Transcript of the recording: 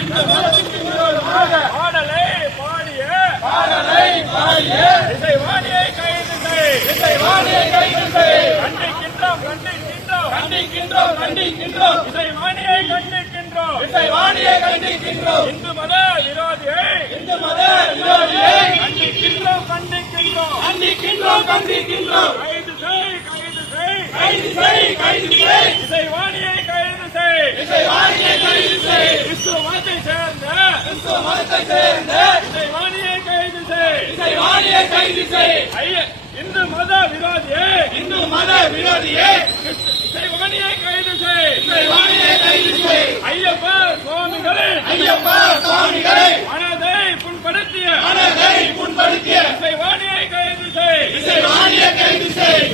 இந்து மதத்திற்கு விரோதமாக பாடலை பாடிய இசைவாணியை கைது செய். கண்டிக்கின்றோம். இசைவாணியை கண்டிக்கின்றோம். இந்து மத விரோதியை கண்டிக்கின்றோம். கைது செய். இசைவாணியை கைது செய். கிறிஸ்துவ மதத்தை சேர்ந்த இசைவாணியை கைது செய். இந்து மத விரோதியை இசைவாணியை கைது செய். ஐயப்ப சுவாமிகளை மனதை புண்படுத்திய இசைவாணியை கைது செய்.